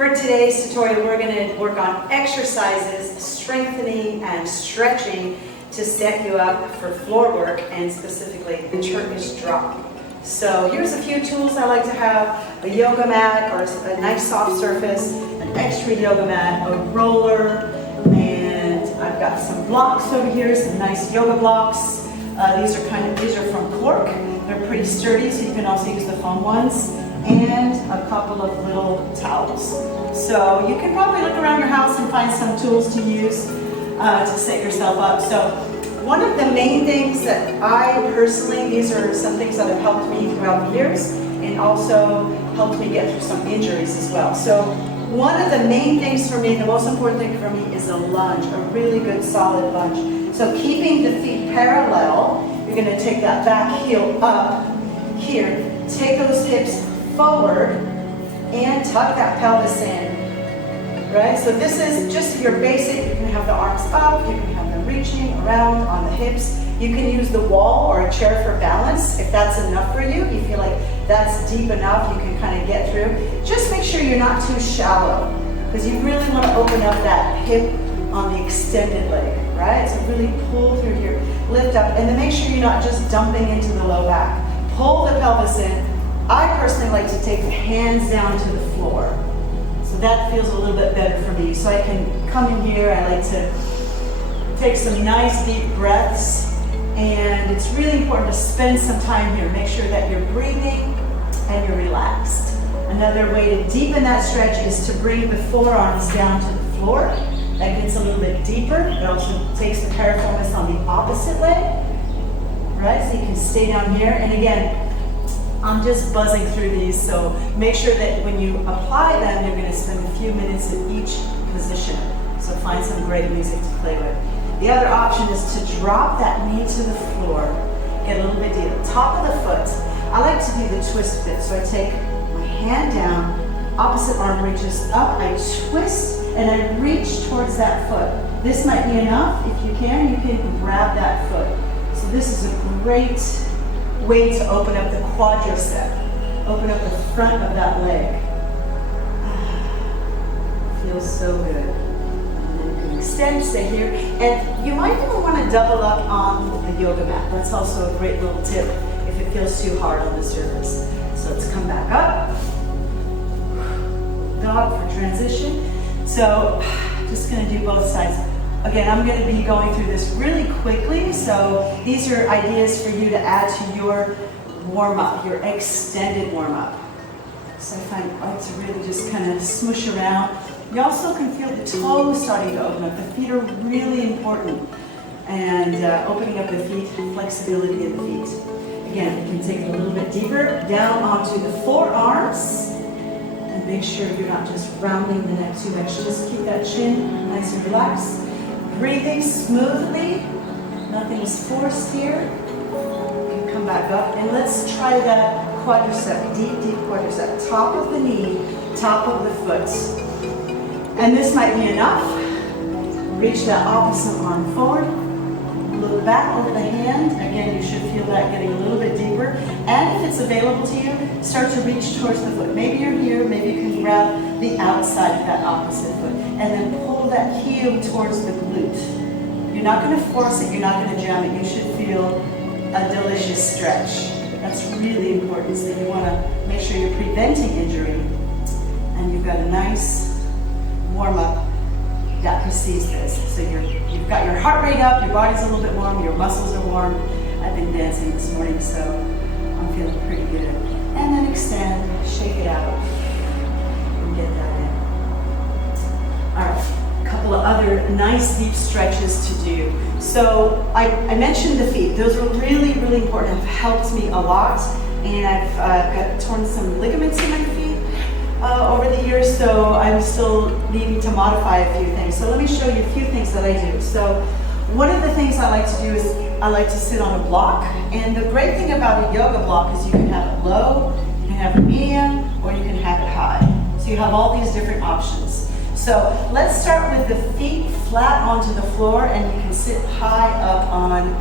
For today's tutorial, we're going to work on exercises, strengthening and stretching to set you up for floor work and specifically the Turkish drop. So here's a few tools I like to have: a yoga mat or a nice soft surface, an extra yoga mat, a roller, and I've got some blocks over here, some nice yoga blocks. These are from cork. They're pretty sturdy, so you can also use the foam ones, and a couple of little towels. So you can probably look around your house and find some tools to use to set yourself up. So one of the main things that I personally, these are some things that have helped me throughout the years and also helped me get through some injuries as well. So one of the main things for me, the most important thing for me, is a lunge, a really good solid lunge. So keeping the feet parallel, you're going to take that back heel up here, take those hips forward, and tuck that pelvis in, right? So this is just your basic. You can have the arms up, you can have them reaching around on the hips. You can use the wall or a chair for balance if that's enough for you. You feel like that's deep enough, you can kind of get through. Just make sure you're not too shallow, because you really want to open up that hip on the extended leg, right? So really pull through here, lift up, and then make sure you're not just dumping into the low back. Pull the pelvis in. I personally like to take the hands down to the floor. So that feels a little bit better for me. So I can come in here, I like to take some nice deep breaths, and it's really important to spend some time here. Make sure that you're breathing and you're relaxed. Another way to deepen that stretch is to bring the forearms down to the floor. That gets a little bit deeper. It also takes the piriformis on the opposite leg, right? So you can stay down here. And again, I'm just buzzing through these, so make sure that when you apply them, you're going to spend a few minutes in each position. So find some great music to play with. The other option is to drop that knee to the floor. Get a little bit deeper. Top of the foot. I like to do the twist fit. So I take my hand down, opposite arm reaches up, I twist, and I reach towards that foot. This might be enough. If you can grab that foot. So this is a great way to open up the quadricep. Open up the front of that leg. Feels so good. And then you can extend, stay here. And you might even want to double up on the yoga mat. That's also a great little tip if it feels too hard on the surface. So let's come back up. Dog for transition. So just going to do both sides. Again, I'm going to be going through this really quickly, so these are ideas for you to add to your warm-up, your extended warm-up. So I like to really just kind of smush around. You also can feel the toes starting to open up. The feet are really important. And opening up the feet, flexibility in the feet. Again, you can take it a little bit deeper, down onto the forearms. And make sure you're not just rounding the neck too much. Just keep that chin nice and relaxed. Breathing smoothly. Nothing is forced here. You can come back up. And let's try that quadricep, deep quadricep. Top of the knee, top of the foot. And this might be enough. Reach that opposite arm forward. Look back over the hand. Again, you should feel that getting a little bit deeper. And if it's available to you, start to reach towards the foot. Maybe you're here, maybe you can grab the outside of that opposite foot. And then pull that heel towards the glute. You're not going to force it, you're not going to jam it. You should feel a delicious stretch. That's really important. So you want to make sure you're preventing injury. And you've got a nice warm-up that precedes this. So you've got your heart rate up, your body's a little bit warm, your muscles are warm. I've been dancing this morning, so I'm feeling pretty good. And then extend, shake it out, and get that in. All right, a couple of other nice deep stretches to do. So I mentioned the feet. Those are really, really important. Have helped me a lot. And I've got torn some ligaments in my feet over the years, so I'm still needing to modify a few things. So let me show you a few things that I do. So one of the things I like to do is I like to sit on a block. And the great thing about a yoga block is you can have it low, you can have it medium, or you can have it high. So you have all these different options. So let's start with the feet flat onto the floor, and you can sit high up on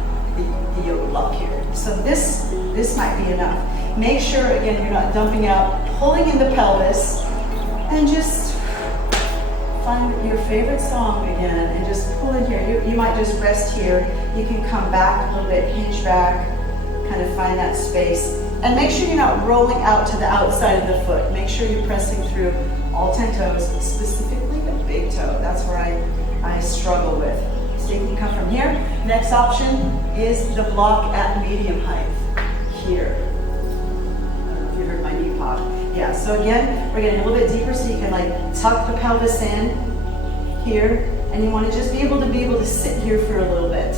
the yoga block here. So this might be enough. Make sure, again, you're not dumping out, pulling in the pelvis, and just your favorite song again and just pull in here. You might just rest here. You can come back a little bit, hinge back, kind of find that space. And make sure you're not rolling out to the outside of the foot. Make sure you're pressing through all 10 toes, specifically the big toe. That's where I struggle with. So you can come from here. Next option is the block at medium height, here. I don't know if you heard my knee pop. Yeah, so again, we're getting a little bit deeper so you can like tuck the pelvis in here, and you want to just be able to sit here for a little bit,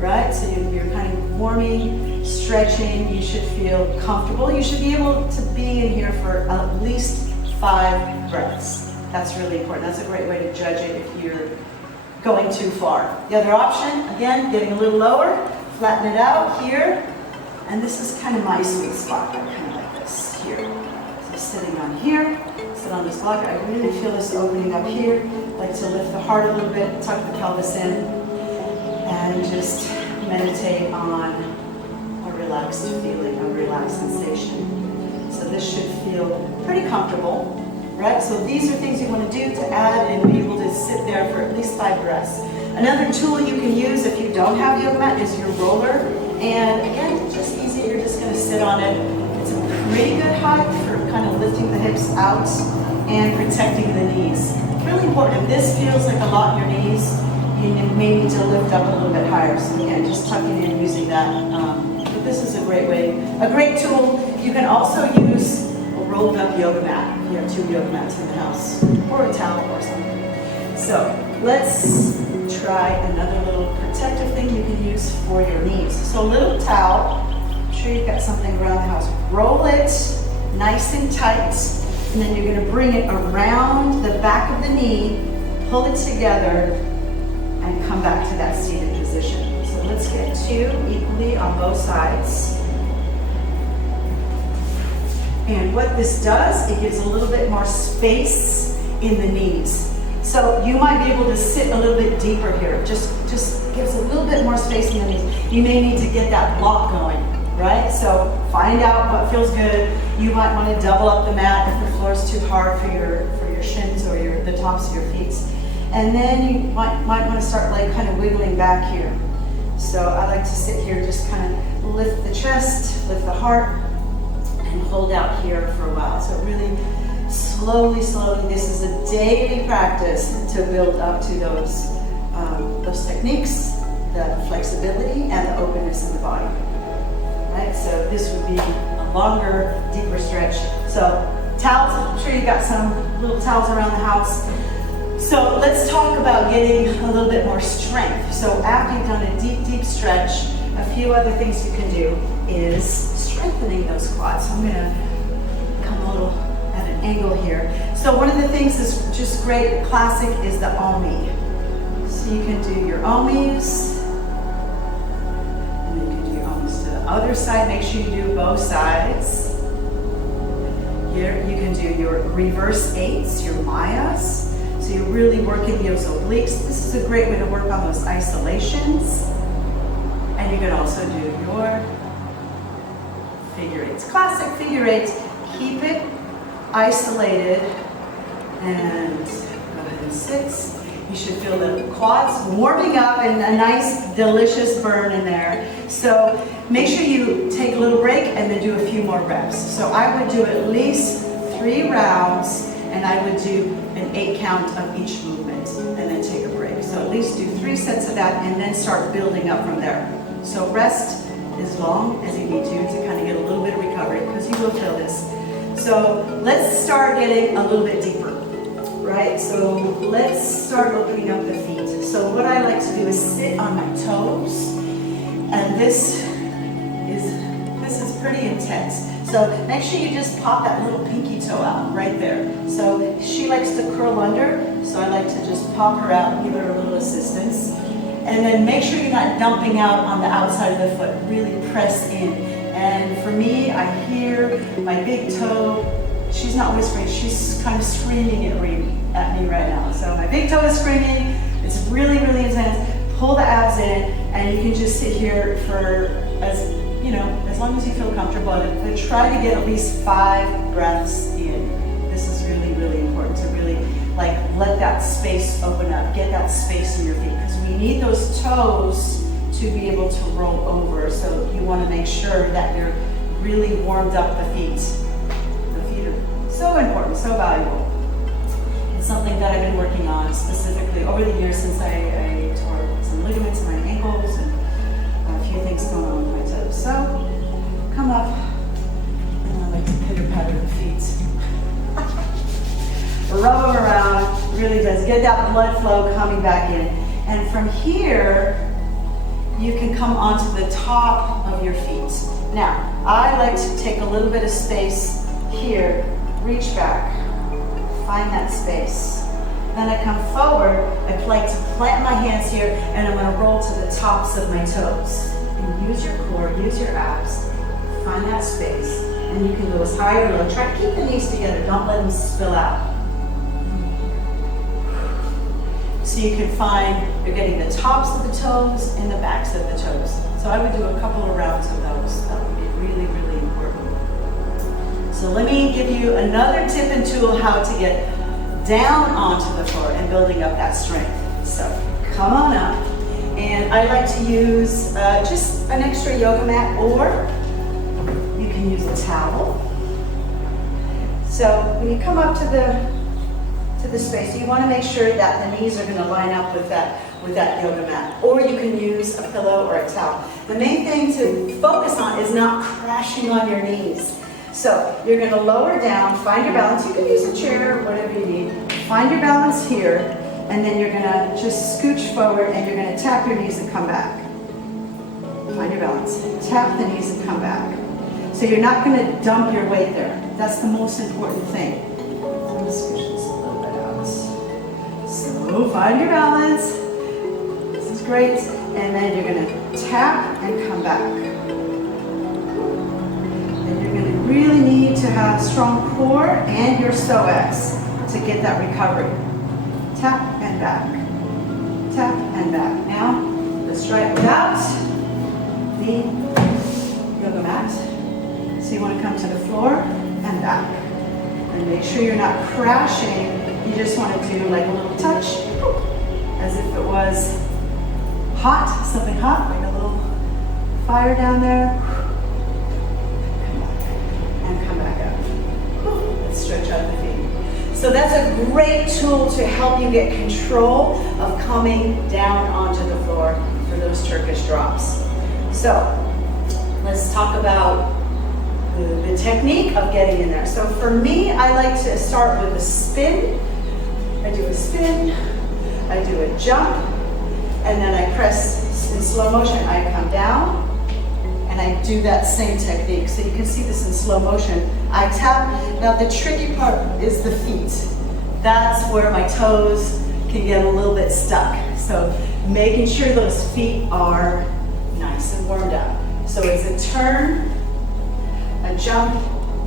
right? So you're kind of warming, stretching, you should feel comfortable. You should be able to be in here for at least 5 breaths. That's really important. That's a great way to judge it if you're going too far. The other option, again, getting a little lower, flatten it out here, and this is kind of my sweet spot, right? Kind of like this here. So sitting on here, sit on this block. I really feel this opening up here. I like to lift the heart a little bit, tuck the pelvis in, and just meditate on a relaxed feeling, a relaxed sensation. So this should feel pretty comfortable. Right? So these are things you want to do to add and be able to sit there for at least 5 breaths. Another tool you can use if you don't have yoga mat is your roller. And again, just easy, you're just going to sit on it. It's a pretty good height for kind of lifting the hips out and protecting the knees. Really important. If this feels like a lot in your knees, you may need to lift up a little bit higher. So again, just tucking in, using that. But this is a great way, a great tool. You can also use a rolled up yoga mat. You have 2 yoga mats in the house, or a towel or something. So let's try another little protective thing you can use for your knees. So a little towel, I'm sure you've got something around the house. Roll it nice and tight, and then you're going to bring it around the back of the knee, pull it together, and come back to that seated position. So let's get 2 equally on both sides. And what this does, it gives a little bit more space in the knees. So you might be able to sit a little bit deeper here. Just gives a little bit more space in the knees. You may need to get that block going, right? So find out what feels good. You might want to double up the mat if the floor is too hard for your shins or the tops of your feet. And then you might want to start like kind of wiggling back here. So I like to sit here, just kind of lift the chest, lift the heart, and hold out here for a while. So really slowly, this is a daily practice to build up to those techniques, the flexibility and the openness in the body. Right? So this would be a longer, deeper stretch. So towels, I'm sure you got some little towels around the house. So let's talk about getting a little bit more strength. So after you've done a deep stretch, a few other things you can do is strengthening those quads. So I'm going to come a little at an angle here. So one of the things that's just great, classic, is the Omi. So you can do your Omis, and then you can do your Omis to the other side. Make sure you do both sides. Here you can do your reverse 8s, your Mayas. So you're really working those obliques. This is a great way to work on those isolations. And you can also do your figure 8s. Classic figure 8s. Keep it isolated. And go ahead and sit. You should feel the quads warming up and a nice, delicious burn in there. So make sure you take a little break and then do a few more reps. So I would do at least 3 rounds, and I would do an 8 count of each movement and then take a break. So at least do 3 sets of that and then start building up from there. So rest as long as you need to kind of get a little bit of recovery, because you will feel this. So let's start getting a little bit deeper, right? So let's start opening up the feet. So what I like to do is sit on my toes, and this is pretty intense. So make sure you just pop that little pinky toe out right there. So she likes to curl under, so I like to just pop her out, give her a little assistance. And then make sure you're not dumping out on the outside of the foot. Really press in. And for me, I hear my big toe. She's not whispering, she's kind of screaming at me right now. So my big toe is screaming. It's really, really intense. Pull the abs in, and you can just sit here for as long as you feel comfortable. But try to get at least 5 breaths in. This is really, really important to really like let that space open up, get that space in your feet, because we need those toes to be able to roll over. So you want to make sure that you're really warmed up the feet. The feet are so important, so valuable. It's something that I've been working on specifically over the years since I tore some ligaments in my ankles and a few things going on with my toes. So come up, and I like to pitter patter the feet. Rub them around, really does get that blood flow coming back in. And from here, you can come onto the top of your feet. Now, I like to take a little bit of space here, reach back, find that space. Then I come forward, I like to plant my hands here, and I'm gonna roll to the tops of my toes. And use your core, use your abs, find that space. And you can go as high or low. Try to keep the knees together, don't let them spill out. So you can find you're getting the tops of the toes and the backs of the toes. So I would do a couple of rounds of those. That would be really, really important. So let me give you another tip and tool how to get down onto the floor and building up that strength. So come on up. And I like to use just an extra yoga mat, or you can use a towel. So when you come up to the space, you want to make sure that the knees are going to line up with that yoga mat, or you can use a pillow or a towel. The main thing to focus on is not crashing on your knees. So you're going to lower down, find your balance. You can use a chair, whatever you need. Find your balance here, and then you're going to just scooch forward, and you're going to tap your knees and come back. Find your balance. Tap the knees and come back. So you're not going to dump your weight there. That's the most important thing. Let me scooch this a little bit out. So find your balance. This is great. And then you're going to tap and come back. And you're going to really need to have strong core and your psoas to get that recovery. Tap and back. Tap and back. Now, let's try it without the yoga mat. So you want to come to the floor and back. And make sure you're not crashing. You just want to do like a little touch, as if it was hot, something hot, like a little fire down there. And come back up. Let's stretch out the feet. So that's a great tool to help you get control of coming down onto the floor for those Turkish drops. So let's talk about the technique of getting in there. So for me, I like to start with a spin. I do a spin, I do a jump, and then I press in slow motion. I come down, and I do that same technique. So you can see this in slow motion. I tap. Now the tricky part is the feet. That's where my toes can get a little bit stuck. So making sure those feet are nice and warmed up. So it's a turn, a jump,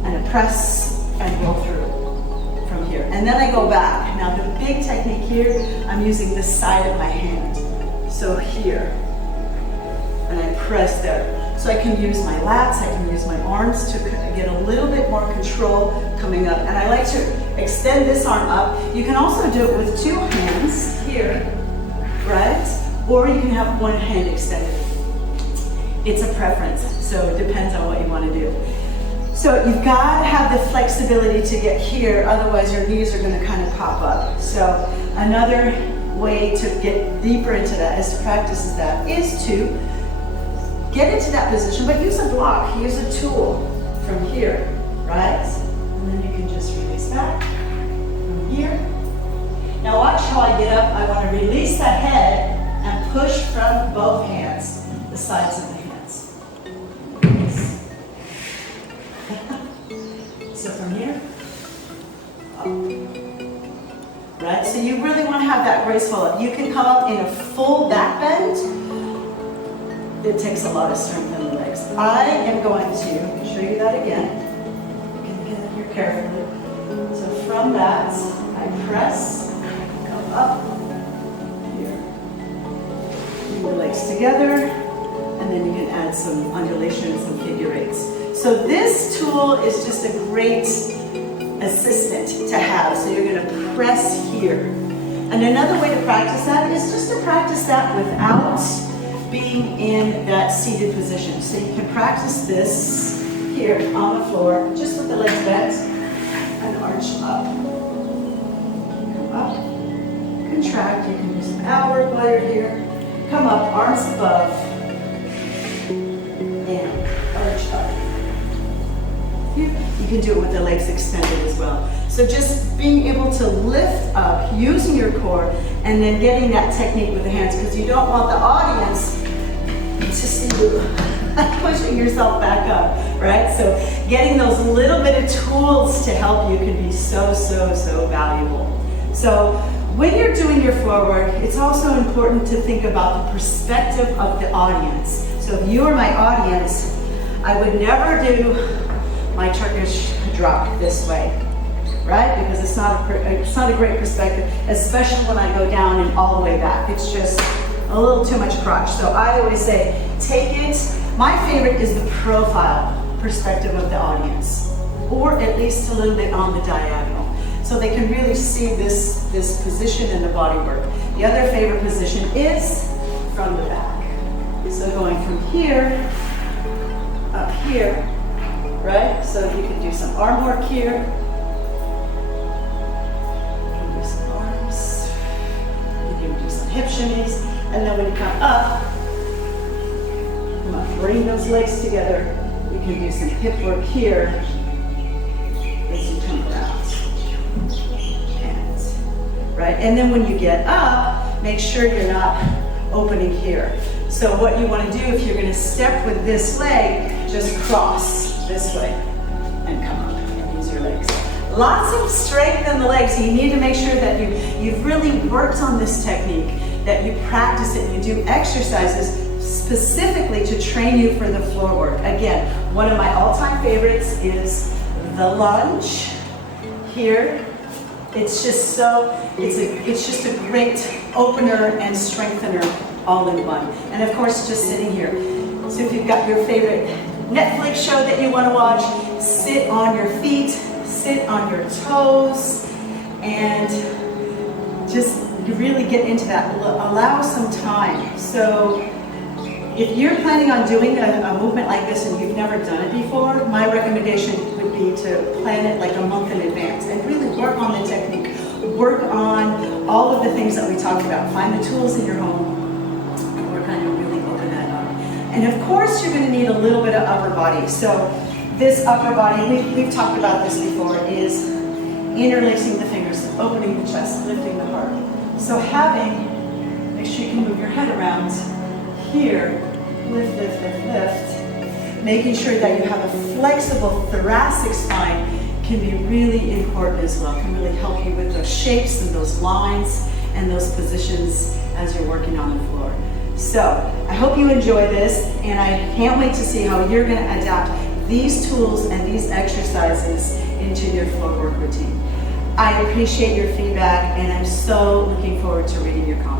and a press, and roll through from here. And then I go back. Now the big technique here, I'm using the side of my hand. So here, and I press there. So I can use my lats, I can use my arms to get a little bit more control coming up. And I like to extend this arm up. You can also do it with two hands here, right? Or you can have one hand extended. It's a preference, so it depends on what you want to do. So you've got to have the flexibility to get here, otherwise your knees are going to kind of pop up. So another way to get deeper into that, is to practice that, is to get into that position, but use a block, use a tool from here, right? And then you can just release back from here. Now watch how I get up. I want to release that head and push from both hands, the sides of the hands. So from here, up. Right? So you really want to have that graceful up. You can come up in a full back bend. It takes a lot of strength in the legs. I am going to show you that again. You can get up here carefully. So from that, I press, come up, here. Bring the legs together, and then you can add some undulation and some figure eights. So this tool is just a great assistant to have. So you're going to press here. And another way to practice that is just to practice that without being in that seated position. So you can practice this here on the floor, just with the legs bent and arch up. Come up, contract. You can do some outward while you're here. Come up, arms above, and arch up. You can do it with the legs extended as well. So just being able to lift up, using your core, and then getting that technique with the hands, because you don't want the audience to see you pushing yourself back up, right? So getting those little bit of tools to help you can be so, so, so valuable. So when you're doing your floor work, it's also important to think about the perspective of the audience. So if you were my audience, I would never do my Turkish drop this way, right? Because it's not a great perspective, especially when I go down and all the way back. It's just a little too much crotch. So I always say, take it. My favorite is the profile perspective of the audience, or at least a little bit on the diagonal, so they can really see this position in the body work. The other favorite position is from the back. So going from here, up here, right? So you can do some arm work here. You can do some arms. You can do some hip shimmies. And then when you come up, bring those legs together. You can do some hip work here as you come around. And, right? And then when you get up, make sure you're not opening here. So what you want to do, if you're going to step with this leg, just cross this way and come up and use your legs. Lots of strength in the legs. You need to make sure that you've really worked on this technique, that you practice it, you do exercises specifically to train you for the floor work. Again, one of my all-time favorites is the lunge here. It's just a great opener and strengthener all in one. And of course, just sitting here. So if you've got your favorite Netflix show that you want to watch, sit on your feet, sit on your toes, and just really get into that. Allow some time. So if you're planning on doing a movement like this and you've never done it before, my recommendation would be to plan it like a month in advance and really work on the technique. Work on all of the things that we talked about. Find the tools in your home and we're kind of really open that up. And of course, you're going to need a little bit of upper body. So this upper body, we've talked about this before, is interlacing the fingers, opening the chest, lifting the heart. So make sure you can move your head around here, lift, lift, lift, lift. Making sure that you have a flexible thoracic spine can be really important as well, can really help you with those shapes and those lines and those positions as you're working on the floor. So I hope you enjoy this, and I can't wait to see how you're going to adapt these tools and these exercises into your floor work routine. I appreciate your feedback, and I'm so looking forward to reading your comments.